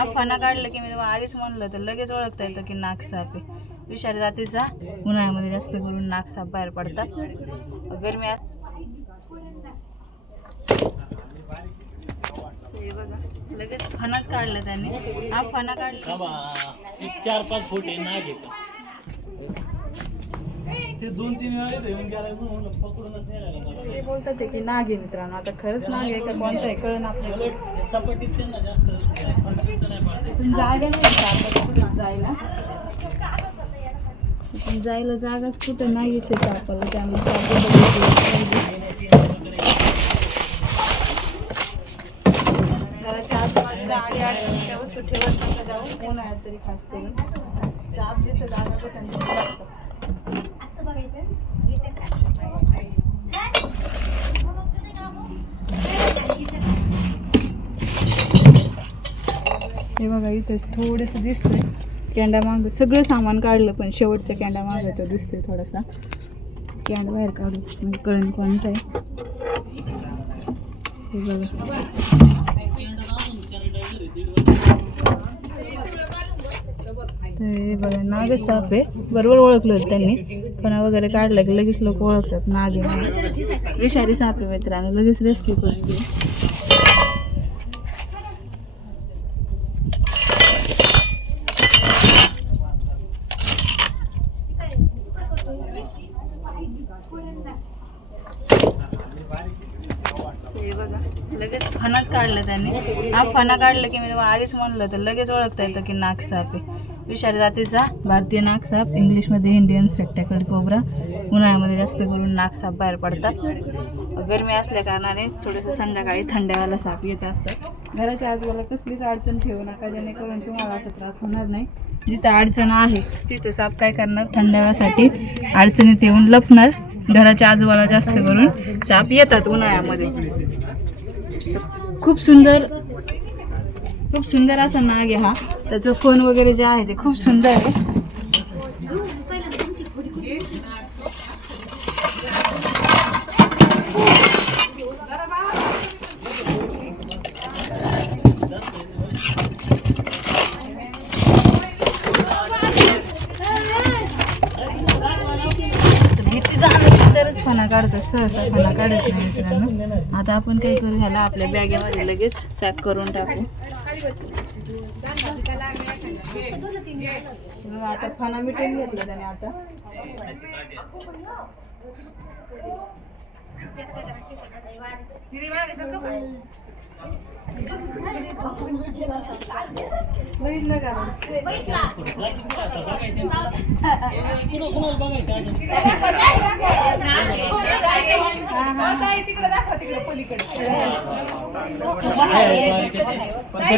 हा फणा काढलं की मी आधीच म्हणलं तर लगेच ओळखता येतं की नागसाप आहे. विषारी जातीचा उन्हाळ्यामध्ये जास्त करून नागसाप बाहेर पडतात. गरम्यात बघा लगेच फणाच काढलं त्याने. हा फणा काढला. चार पाच फूट नाग येतं ते दोन तीन वेळा येतं येऊन गेला म्हणून म्हणलं पकडूनच नाही राहिला ते बोलतात ते की नाग आहे मित्रांनो आता खरंच नाग आहे का कोणतं आहे कळण आपल्याला. उलट सपाटीत त्यांना जास्त परफेक्ट नाही पाडते. पण जागा नाही जायला. पण जायला जागाच कुठं नाहीच आहे सापाला त्यामुळे साप घराच्या आजूबाजूला आडी आड्या वस्तू ठेवत नका जाऊ उन्हाळ्यात तरी खास करून. साप जिथं जागा कुठं. हे बघा इथंच थोडंसं दिसतंय. कॅन्डा माग सगळं सामान काढलं पण शेवटच्या कॅन्डा माग तो दिसतोय थोडासा. कॅन्ड बाहेर काढू म्हणजे कळण कोणता आहे. हे बघा. हे बघा नाग साप आहे. बरोबर ओळखलं होतं त्यांनी. फणा वगैरे काढला की लगेच लोक ओळखतात. नाग आहे. विषारी साप आहे मित्रांनो. लगेच रेस्क्यू करते हे बघा. लगेच फणाच काढलं त्याने. हा फणा काढलं की मी आधीच म्हणलं तर लगेच ओळखता येतं की नाक साप आहे. जातीचा भारतीय नाग साप इंग्लिशमध्ये इंडियन स्पेक्टॅकल कोबरा उन्हाळ्यामध्ये जास्त करून नाग साप बाहेर पडतात. गरमी असल्या कारणाने थोडंसं संध्याकाळी थंड्यावाला साप येत असतात. घराच्या आजूबाजूला कसलीच अडचण ठेवू नका जेणेकरून तुम्हाला असा त्रास होणार नाही. जिथं अडचण आहे तिथं साप काय करणार? थंडाव्यासाठी अडचणीत येऊन लपणार. घराच्या आजूबाजूला जास्त करून साप येतात उन्हाळ्यामध्ये. खूप सुंदर खूप सुंदर असा नाग आहे हा. त्याचं फोन वगैरे जे आहे ते खूप सुंदर आहे तर भीतीचा आम्ही तरच फणा काढतो सहसा फणा काढत नाही मित्रांनो. आता आपण काय करू ह्याला आपल्या बॅगेमध्ये लगेच पॅक करून टाकू. आता फणा मिटून घेतला त्याने आता.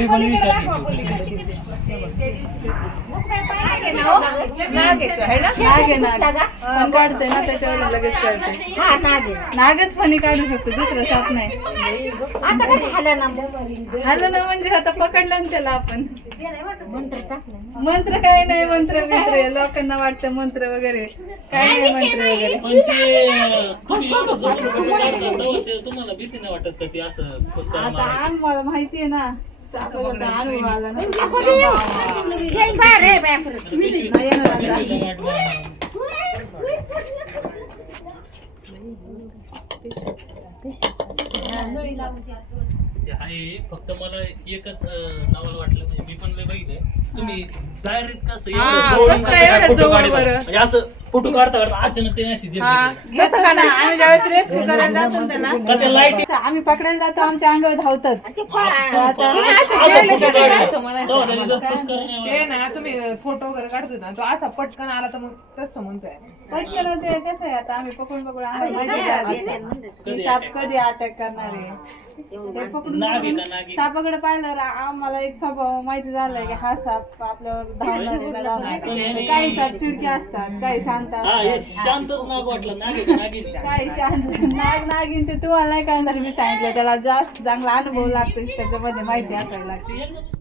पण नाग आहे नाग पण काढते ना त्याच्यावर लगेच कळते नागच फणी काढू शकतो दुसरं साप नाही. आलं ना म्हणजे आता पकडलं ना त्याला आपण. मंत्र काय नाही मंत्र मंत्र लोकांना वाटतं मंत्र वगैरे. काय नाही मंत्र वगैरे. पण ते तुम्ही एवढं जवळ बघून काढता, तेव्हा ते तुम्हाला भीती नाही वाटत का ते असं फुसकारा आता मारायचं? आम्हाला माहितीये ना सापाचा अनुभव आला ना पिशवी- नाही. येणार आता. पिशवीला गाठ मारा. ते आहे फक्त मला एकच नावाला वाटलं म्हणजे मी पण लय बघितलंय तुम्ही डायरेक्ट कसं हा, एवढं जवळून कसं कसं काय काय एवढं फोटो जवळ काढता? बरं? म्हणजे असं फोटो काढता काढता अचानक ते अशी हा जेल तसं का नाही? आम्ही ज्यावेळेस रेस्क्यू करायला जातो ना का ते लाइट आम्ही पकडायला जातो आमच्या अंगावर धावतात. तुम्ही असे असं गेले फोटो जर नाही ते ना तुम्ही फोटो वगैरे काढतो ना तो असा पटकन आला तर मग तसं म्हणतोय. पटकन ते कसं आहे आता? आम्ही पकडून पकडून की साप कधी अटॅक करणार आहे? ते पकडून नाग आहे पकडून का नाग आहे? सापाकडे पाहिलं रा- आम्हाला एक स्वभाव माहिती झालाय की हा साप आपल्यावर धावणार आहे ना धावणार पण आहे. याने- काही साप चिडके असतात काही शांत हा हे असतात शांतच नाग वाटलं नाग आहे का नाग आहे? काही शांत? नाग नागिन ते तुम्हाला नाही कळणार मी सांगितलं त्याला जास्त चांगला अनुभव लागतो त्याच्यामध्ये माहिती असायला लागते.